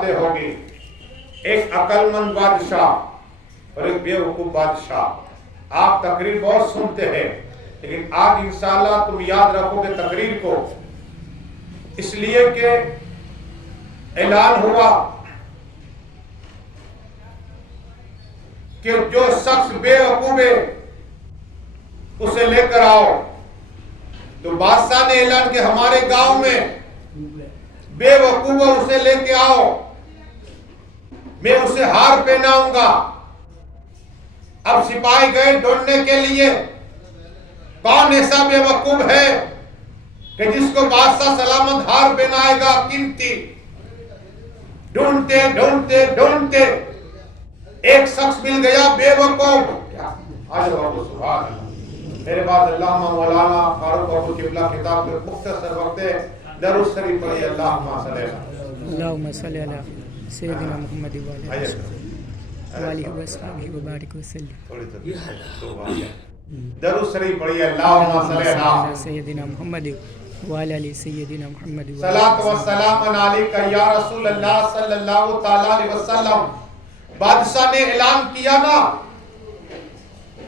باتیں ہوگی، ایک عقل مند بادشاہ اور ایک بیوقوف بادشاہ۔ آپ تقریر بہت سنتے ہیں لیکن آج انشاءاللہ تم یاد رکھو گے تقریر کو، اس لیے کہ اعلان ہوا کہ جو شخص بے وقوف ہے اسے لے کر آؤ۔ تو بادشاہ نے اعلان کہ ہمارے گاؤں میں بے وقوف ہے، اسے لے کے آؤ، میں اسے ہار پہناؤں گا۔ اب سپاہی گئے ڈھونڈنے کے لیے کون ایسا بے وقوف ہے کہ جس کو بادشاہ سلامت ہار پہنائے گا قیمتی۔ ڈھونڈتے ڈھونڈتے ڈھونڈتے ایک شخص مل گیا بے وقوف۔ سبحان اللہ۔ میرے بعد علامہ مولانا فاروق ابو قبلہ کتاب کے مختصر وقت ہے، درود شریف پڑھیے اللہم صلی اللہم صلی علی سیدنا محمد وآلہ وصحبہ وبارک وسلم۔ درود شریف پڑھیے اللہم صلی علی سیدنا محمد وعلی آل سیدنا محمد۔ صلاۃ و سلام علیک یا رسول اللہ صلی اللہ تعالی علیہ وسلم۔ بادشاہ نے اعلان کیا نا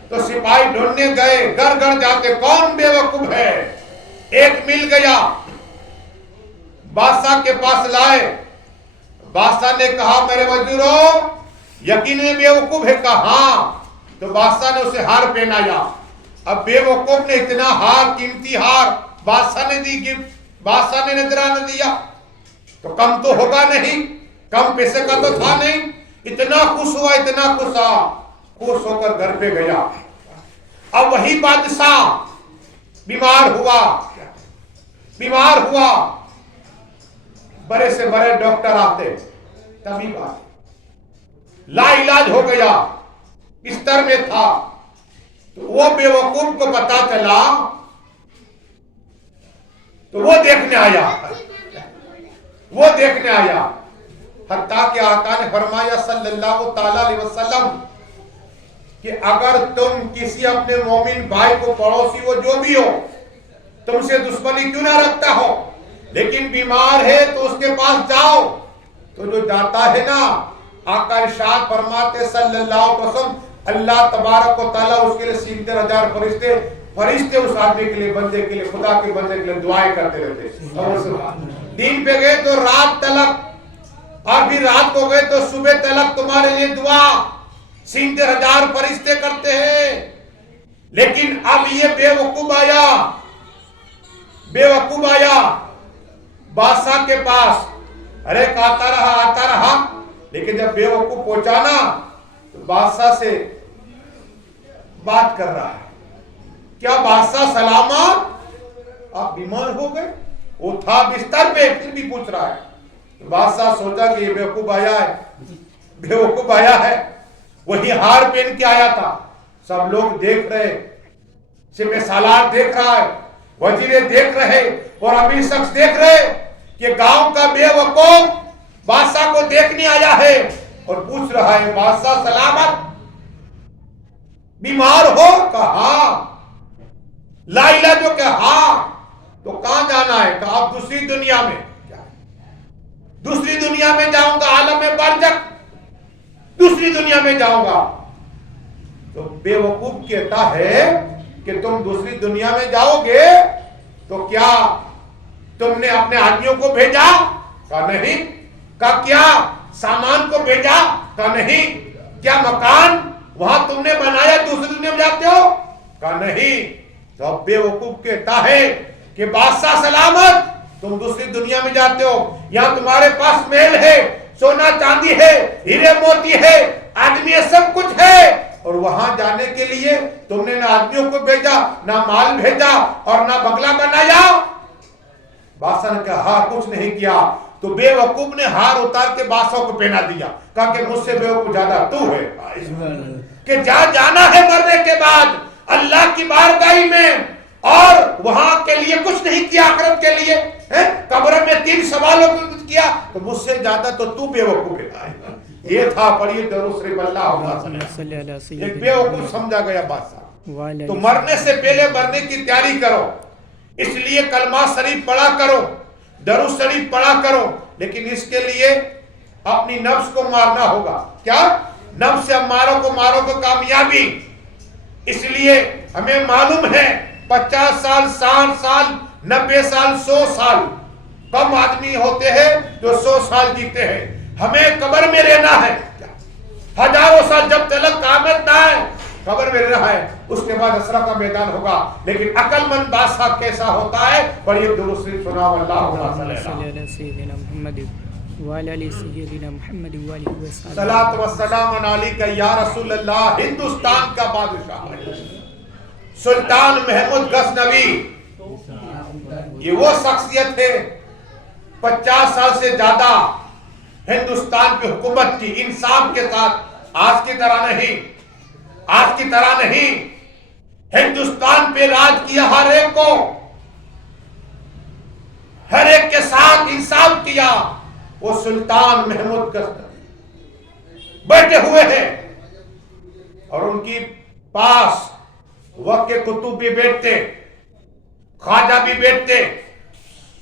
تو سپاہی ڈھونڈنے گئے، گھر گھر جاتے کون بے وقوف ہے۔ ایک مل گیا، بادشاہ کے پاس لائے۔ بادشاہ نے کہا میرے وزیروں یقیناً بے وقوف ہے؟ کہا ہاں۔ تو بادشاہ نے اسے ہار پہنایا۔ اب بے وقوف نے اتنا ہار، قیمتی ہار بادشاہ نے دی، گفٹ بادشاہ نے نذرانہ دیا، تو کم تو ہوگا نہیں، کم پیسے کا تو تھا نہیں۔ اتنا خوش ہوا، اتنا خوش ہو کر گھر پہ گیا۔ اب وہی بادشاہ بیمار ہوا، بڑے سے بڑے ڈاکٹر آتے، طبیب آتے، لا علاج ہو گیا، بستر میں تھا۔ تو وہ بے وقوف کو پتا چلا تو وہ دیکھنے آیا، حتیٰ کہ آقا نے فرمایا صلی اللہ تعالی علیہ وسلم کہ اگر تم کسی اپنے مومن بھائی کو، پڑوسی وہ جو بھی ہو، تم سے دشمنی کیوں نہ رکھتا ہو، لیکن بیمار ہے تو اس کے پاس جاؤ۔ تو جو جاتا ہے نا، آقا ارشاد فرماتے صلی اللہ علیہ وسلم، اللہ تبارک و تعالیٰ اس کے لیے 70,000 فرشتے اس آدمی کے لیے، بندے کے لیے، خدا کے بندے کے لیے دعائیں کرتے رہتے۔ دن پہ گئے تو رات تلک، اور بھی رات کو گئے تو صبح تلک تمہارے لیے دعا 70,000 فرشتے کرتے ہیں۔ لیکن اب یہ بے وقوف آیا بادشاہ کے پاس، ارے آتا رہا، لیکن جب بے وقوف پہنچا نا تو بادشاہ سے بات کر رہا ہے، کیا بادشاہ سلامت؟ آپ بیمار ہو گئے؟ وہ تھا بستر پہ، پھر بھی پوچھ رہا ہے۔ تو بادشاہ سوچا کہ یہ بے وقوف آیا ہے، وہی ہار پہن کے آیا تھا۔ سب لوگ دیکھ رہے، سپہ سالار دیکھ رہا ہے، وزیرے دیکھ رہے، اور امیر شخص دیکھ رہے کہ گاؤں کا بے وقوف بادشاہ کو دیکھنے آیا ہے اور پوچھ رہا ہے بادشاہ سلامت، بیمار ہو؟ کہا لا علاج ہو؟ کہ ہاں۔ تو کہاں جانا ہے؟ کہا اب دوسری دنیا میں۔ دوسری دنیا میں جاؤں گا، عالم میں برزخ، دوسری دنیا میں جاؤں گا۔ تو بے وقوف کہتا ہے کہ تم دوسری دنیا میں جاؤ گے تو کیا تم نے اپنے آدمیوں کو بھیجا؟ کہا نہیں۔ کہا کیا سامان کو بھیجا؟ کہا نہیں۔ کیا مکان وہاں تم نے بنایا دوسری دنیا میں جاتے ہو؟ کہا نہیں۔ تو اب بے وقوف کہتا ہے کہ بادشاہ سلامت، تم دوسری دنیا میں جاتے ہو، یہاں تمہارے پاس محل ہے، سونا چاندی ہے، ہیرے موتی ہے، آدمی سب کچھ ہے، اور وہاں جانے کے لیے تم نے نہ آدمیوں کو بھیجا، نہ مال بھیجا، اور نہ بنگلہ بنایا۔ بادشاہ نے کہا ہاں کچھ نہیں کیا۔ تو بے وقوف نے ہار اتار کے بادشاہ کو پہنا دیا، کہا کہ مجھ سے بے وقوف زیادہ تو ہے، کہ جہاں جانا ہے مرنے کے بعد اللہ کی بارگاہ میں، اور وہاں کے لیے کچھ نہیں کیا، آخرت کے لیے قبر میں 3 سوالوں کو کچھ کیا، تو مجھ سے زیادہ تو بے وقوف ہے۔ یہ تھا، پڑھیے درود شریف اللہ۔ ایک بے وقوف سمجھا گیا بادشاہ۔ تو مرنے سے پہلے مرنے کی تیاری کرو، اس لیے کلمہ شریف پڑھا کرو، درود شریف پڑھا کرو، لیکن اس کے لیے اپنی نفس کو مارنا ہوگا. کیا؟ نفس اماروں کو مارو تو کامیابی. اس لیے ہمیں معلوم ہے 50 سال 60 سال 90 سال 100 سال کم آدمی ہوتے ہیں جو 100 سال جیتے ہیں. ہمیں قبر میں رہنا ہے ہزاروں سال جب تک قیامت نہ آئے قبر میں رہنا ہے. اس کے بعد اسرا کا میدان ہوگا. لیکن عقل مند بادشاہ کیسا ہوتا ہے؟ بڑی درست سنا اللہ صلی علی سیدنا محمد وعلی آل سیدنا محمد وعلی وسلم. صلاۃ و سلام علیک یا رسول اللہ. ہندوستان کا بادشاہ سلطان محمود غزنوی، یہ وہ شخصیت ہے 50 سال سے زیادہ ہندوستان کی حکومت کی انصاف کے ساتھ. آج کی طرح نہیں، آج کی طرح نہیں. ہندوستان پہ راج کیا، ہر ایک کو، ہر ایک کے ساتھ انصاف کیا. وہ سلطان محمود غزنوی بیٹھے ہوئے ہیں اور ان کی پاس وقت کے کتب بھی بیٹھتے، خواجہ بھی بیٹھتے،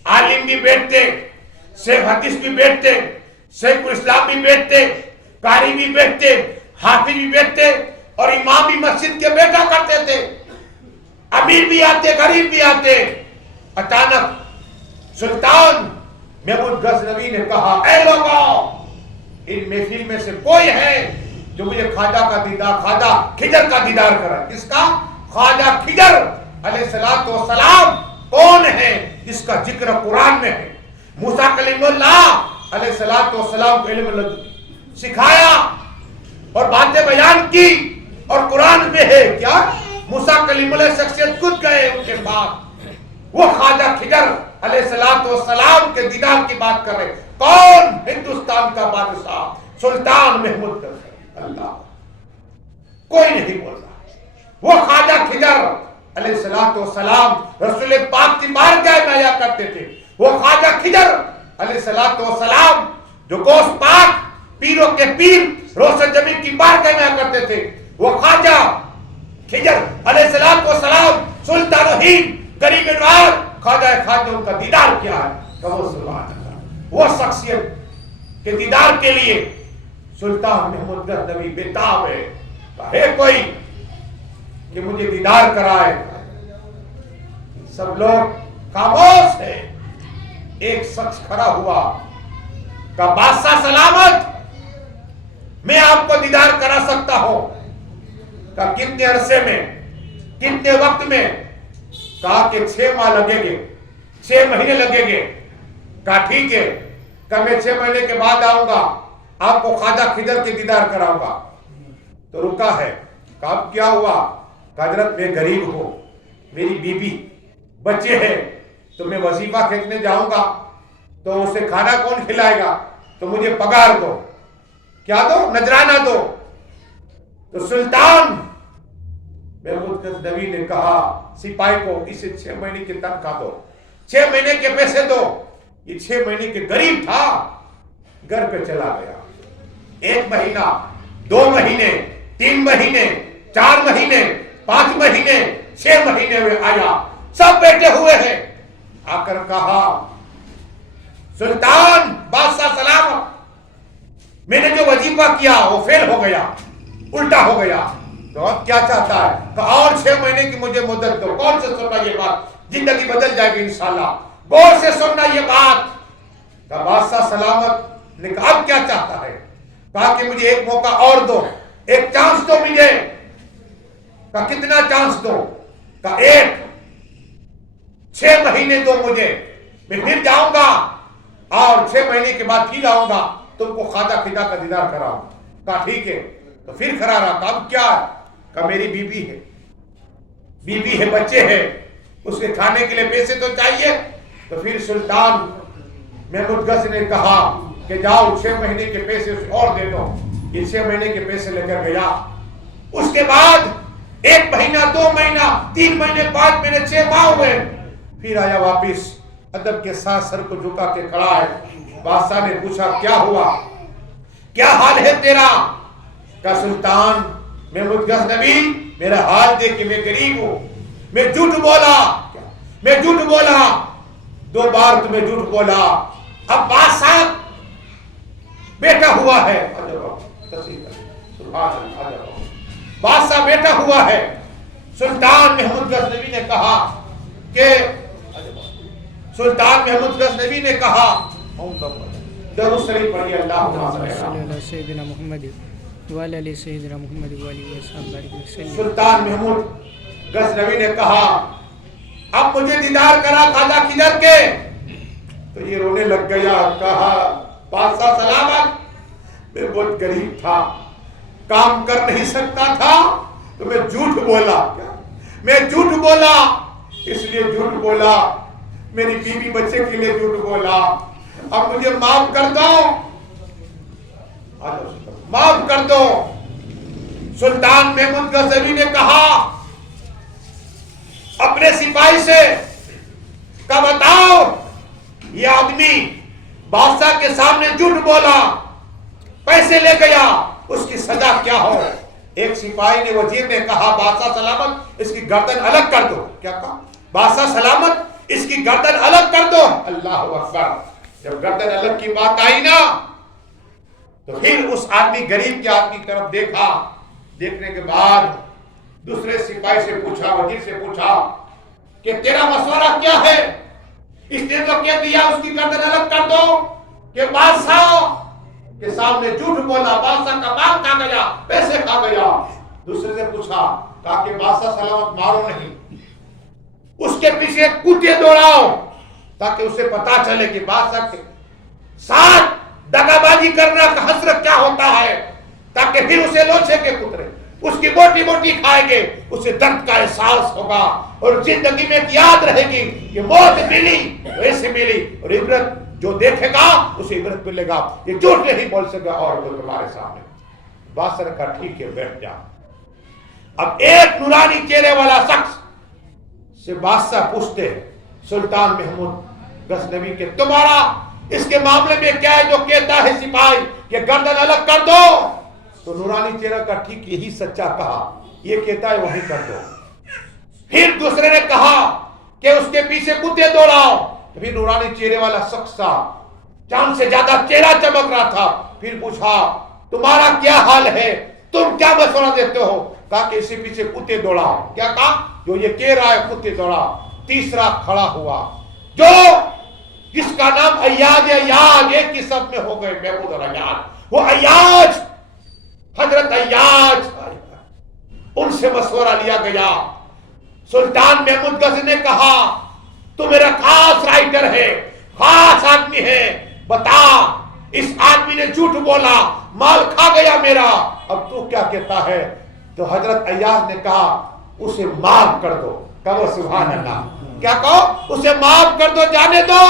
عالم بھی بیٹھتے، شیخ حدیث بھی بیٹھتے، شیخ الاسلام بھی بیٹھتے، قاری بھی بیٹھتے، حافظ بھی بیٹھتے اور امام بھی مسجد کے بیٹھا کرتے تھے. امیر بھی آتے، غریب بھی آتے. اچانک سلطان محمود غزنوی نے کہا اے لوگوں، ان محفل میں سے کوئی ہے جو مجھے خواجہ کا دیدار، خواجہ خضر کا دیدار کرا. کس کا؟ خواجہ خضر علیہ الصلوۃ والسلام. کون ہے؟ جس کا ذکر قرآن میں ہے. موسیٰ کلیم اللہ علیہ الصلوۃ والسلام کو علم سکھایا اور باتیں بیان کی اور قرآن میں ہے. کیا؟ موسیٰ کلیم اللہ شخصیت خود گئے ان کے بعد. وہ خواجہ خضر علیہ الصلوۃ والسلام کے دیدار کی بات کر رہے. کون؟ ہندوستان کا بادشاہ سلطان محمود غزنوی. اللہ، کوئی نہیں بول رہا. وہ خواجہ خضر علیہ الصلوۃ والسلام رسول پاک کی بارگاہ میں آیا کرتے تھے. وہ خواجہ خضر علیہ الصلوۃ والسلام جو گوشت پاک پیروں کے پیر روشن زمین کی بارگاہ میں آیا کرتے تھے. وہ خواجہ خضر علیہ الصلوۃ والسلام سلطان و ہند غریب نواز خواجہ ان کا دیدار کیا ہے. سبحان اللہ. وہ شخصیت کے دیدار کے لیے سلطان محمود غزنوی بےتاب ہے کوئی کہ مجھے دیدار کرائے. سب لوگ خاموش ہیں. ایک شخص کھڑا ہوا، کہا بادشاہ سلامت، میں آپ کو دیدار کرا سکتا ہوں. کہا کتنے عرصے میں، کتنے وقت میں؟ کہا کہ 6 ماہ لگیں گے، 6 مہینے لگیں گے. کہا ٹھیک ہے. کہا میں 6 مہینے کے بعد آؤں گا، آپ کو خواجہ خضر کے دیدار کراؤں گا. تو رکا ہے. کہا اب کیا ہوا؟ کہا حضرت میں غریب ہوں، میری بیوی بچے ہیں، تو میں وظیفہ کھینچنے جاؤں گا تو اسے کھانا کون کھلائے گا؟ تو مجھے پگار دو. کیا دو؟ نذرانہ دو. تو سلطان محمود غزنوی نے کہا سپاہی کو اسے 6 مہینے کی تنخواہ دو، 6 مہینے کے پیسے دو. یہ 6 مہینے کے غریب تھا، گھر پہ چلا گیا. 1 مہینہ، 2 مہینے، 3 مہینے، 4 مہینے، 5 مہینے، 6 مہینے میں آیا. سب بیٹھے ہوئے ہیں. آ کر کہا سلطان بادشاہ سلام، میں نے جو وظیفہ کیا وہ فیل ہو گیا، الٹا ہو گیا. تو اب کیا چاہتا ہے؟ کہ اور 6 مہینے کی مجھے مدت دو. کون سے سننا یہ بات؟ زندگی بدل جائے گی انشاءاللہ. غور سے سننا یہ بات. کہ بادشاہ سلامت نے کہا اب کیا چاہتا ہے؟ کہا کہ مجھے ایک موقع اور دو، ایک چانس دو مجھے. کہا کتنا چانس دو؟ کہا 1، 6 مہینے دو مجھے، میں پھر جاؤں گا اور 6 مہینے کے بعد پھر آؤں گا، تم کو خواجہ خضر کا دیدار کراؤں. کہا ٹھیک ہے. تو پھر کھڑا رہا. کہا اب کیا ہے؟ کہا میری بیوی ہے، بیوی ہے، بچے ہیں، اس کے کھانے کے لیے پیسے تو چاہیے. تو پھر سلطان محمود غزنوی نے کہا کہ جاؤ 6 مہینے کے پیسے اور دے دو. یہ 6 مہینے کے پیسے لے کر گیا. اس کے بعد 1 مہینہ، 2 مہینہ، 3 مہینے، 5 مہینے، 6 ماہ ہوئے. پھر آیا واپس، ادب کے ساتھ سر کو جھکا کے کھڑا ہے. بادشاہ نے پوچھا کیا ہوا، کیا حال ہے تیرا؟ کہ سلطان محمود غزنوی میرا حال دیکھ کہ میں غریب ہوں، میں جھوٹ بولا، میں جھوٹ بولا، 2 بار تمہیں جھوٹ بولا. اب بادشاہ بیٹا ہوا ہے، بادشاہ بیٹا ہوا ہے. سلطان محمود غزنوی نے کہا کہ درود شریف پڑھیے اللہم صلی علی سیدنا محمد وعلی آل سیدنا محمد وعلی وسلم. سلطان محمود غزنوی نے کہا اب مجھے دیدار کرا خواجہ کدھر کے؟ تو یہ رونے لگ گیا. کہا بادشاہ سلامت، میں بہت غریب تھا، کام کر نہیں سکتا تھا، تو میں جھوٹ بولا. میں جھوٹ بولا، اس لیے جھوٹ بولا، میری بیوی بچے کے لیے جھوٹ بولا. اب مجھے معاف کر دو، معاف کر دو. سلطان محمود غزنوی نے کہا اپنے سپاہی سے کہ بتاؤ یہ آدمی بادشاہ کے سامنے جھوٹ بولا، پیسے لے گیا، اس کی سزا کیا ہو؟ ایک سپاہی نے وزیر نے کہا بادشاہ سلامت اس کی گردن الگ کر دو. کیا کہا؟ بادشاہ سلامت اس کی گردن الگ کر دو. اللہ اکبر. جب گردن الگ کی بات آئی نا تو پھر اس آدمی غریب کے آدمی کی طرف دیکھا. دیکھنے کے بعد دوسرے سپاہی سے پوچھا، وزیر سے پوچھا کہ تیرا مشورہ کیا ہے؟ اس نے تو کہہ دیا اس کی گردن الگ کر دو کہ بادشاہ کے سامنے جھوٹ بولا، بادشاہ کا مال کھا گیا، پیسے کھا گیا. دوسرے سے پوچھا، کہا کہ بادشاہ سلامت مارو نہیں، اس کے پیچھے کتے دوڑاؤ تاکہ اسے پتا چلے کہ بادشاہ کے ساتھ دغا بازی کرنا کا حسرت کیا ہوتا ہے، تاکہ پھر اسے لوچے کے کترے اس کی بوٹی بوٹی کھائیں گے، اسے درد کا احساس ہوگا اور زندگی میں یاد رہے گی کہ موت ملی ویسے ملی، اور عبرت جو دیکھے گا اسے عبرت ملے گا. یہ جھوٹ نہیں بول سکا اور وہ تمہارے سامنے. بادشاہ نے کہا ٹھیک ہے بیٹھ جا. اب ایک نورانی چہرے والا شخص سے بادشاہ پوچھتے ہیں سلطان محمود غزنوی کے تمہارا اس کے معاملے میں کیا ہے جو کہتا ہے سپاہی کہ گردن الگ کر دو؟ تو نورانی چہرہ کا ٹھیک یہی سچا کہا، یہ کہتا ہے وہی کر دو. پھر دوسرے نے کہا کہ اس کے پیچھے کتے دوڑاؤ. پھر نورانی چہرے والا شخص تھا، چاند سے زیادہ چہرہ چمک رہا تھا. پھر پوچھا تمہارا کیا حال ہے، تم کیا مشورہ دیتے ہو؟ کہا کہ اسی پیچھے کتے دوڑاؤ. کیا کہا؟ جو یہ کہہ رہا ہے کتے دوڑا. تیسرا کھڑا ہوا جو جس کا نام ایاج ہے، ایاج ایک ہی سب میں ہو گئے محمود اور ایاج. وہ ایاج حضرت ایاج، ان سے مشورہ لیا گیا. سلطان محمود غزنوی نے کہا تو میرا خاص رائٹر ہے، خاص آدمی ہے، بتا اس آدمی نے جھوٹ بولا، مال کھا گیا میرا، اب تو کیا کہتا ہے؟ تو حضرت ایاز نے کہا اسے معاف کر دو. کہو سبحان اللہ. کیا کہو؟ اسے معاف کر دو، جانے دو،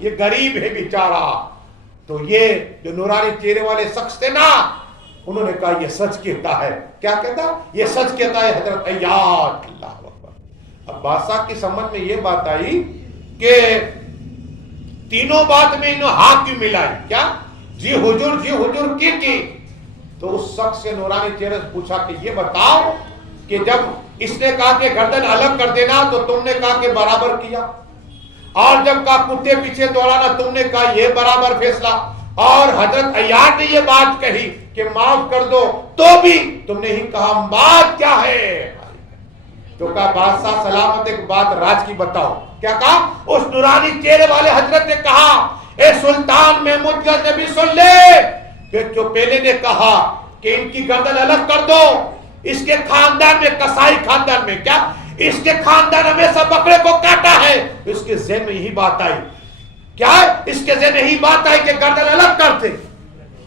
یہ غریب ہے بیچارہ. تو یہ جو نورانی چہرے والے شخص تھے نا، انہوں نے کہا یہ سچ کہتا ہے. کیا کہتا؟ یہ سچ کہتا ہے حضرت ایاز. اللہ اکبر. اب بادشاہ کی سمجھ میں یہ بات آئی کہ تینوں بات میں انہوں ہاتھ کیوں ملائی؟ کیا جی حضور کی. تو اس شخص سے نورانی چہرے سے پوچھا کہ یہ بتاؤ کہ جب اس نے کہا کہ گردن الگ کر دینا تو تم نے کہا کہ برابر کیا، اور جب کہا کتے پیچھے دوڑانا تم نے کہا یہ برابر فیصلہ، اور حضرت ایاز نے یہ بات کہی کہ معاف کر دو تو بھی تم نے ہی کہا بات کیا ہے؟ تو کہا بادشاہ سلامت ایک بات راج کی بتاؤ. کیا کہا؟ اس نورانی چہرے والے حضرت نے کہا اے سلطان محمود غزنوی سن لے کہ جو پہلے نے کہا کہ ان کی گردن الگ کر دو، اس کے خاندان میں قصائی خاندان میں کیا اس کے خاندان ہمیشہ بکرے کو کاٹا ہے. اس کے ذہن میں یہی بات آئی. کیا ہے؟ اس کے ذہن میں یہی بات آئی کہ گردن الگ کرتے.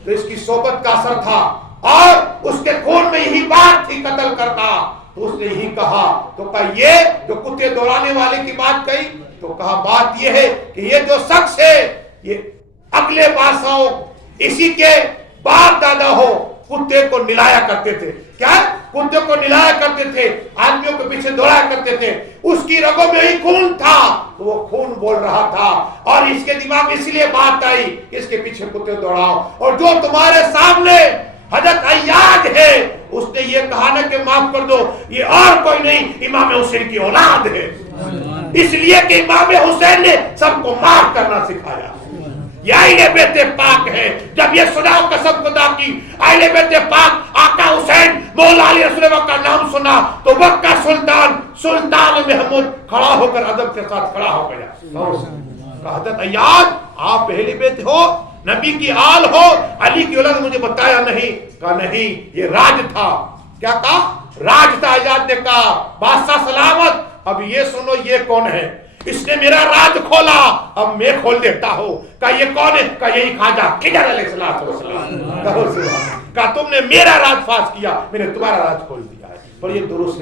تو اس کی صحبت کا اثر تھا اور اس کے خون میں یہی بات تھی قتل کرنا. تو اس نے یہی کہا. تو کہا یہ جو کتے دوڑانے والے کی بات کہی، تو کہا بات یہ ہے کہ یہ جو شخص ہے یہ اگلے بادشاہوں اسی کے باپ دادا ہو کتے کو نلایا کرتے تھے. کیا کتے کو نلایا کرتے تھے، آدمیوں کے پیچھے دوڑایا کرتے تھے. اس کی رگوں میں ہی خون تھا تو وہ خون بول رہا تھا، اور اس کے دماغ میں اس لیے بات آئی کہ اس کے پیچھے کتے دوڑاؤ. اور جو تمہارے سامنے حضرت ایاز ہے اس نے یہ کہا نا کہ معاف کر دو، یہ اور کوئی نہیں امام حسین کی اولاد ہے. اس لیے کہ امام حسین نے سب کو معاف کرنا سکھایا. یہ اہل بیت پاک ہے. جب یہ سنا قسم خدا کی اہل بیت پاک آقا حسین مولا علی رسول اللہ کا نام سنا تو وقت کا سلطان محمود کھڑا ہو کر ادب کے ساتھ کھڑا ہو گیا. کہا حضرت ایاز آپ اہل بیت ہو, نبی کی آل ہو, علی کی اولاد مجھے بتایا نہیں. کہا نہیں یہ راج تھا. کیا کہا؟ راج تھا. ایاز نے کہا بادشاہ سلامت اب یہ سنو یہ کون ہے؟ اس نے میرا راج کھولا, اب میں کھول دیتا ہوں. کہا یہ کون ہے؟ کہا یہی خواجہ خضر علیہ السلام. کہا تم نے میرا راج فاش کیا, میں نے تمہارا راج کھول دیا ہے. پر یہ درست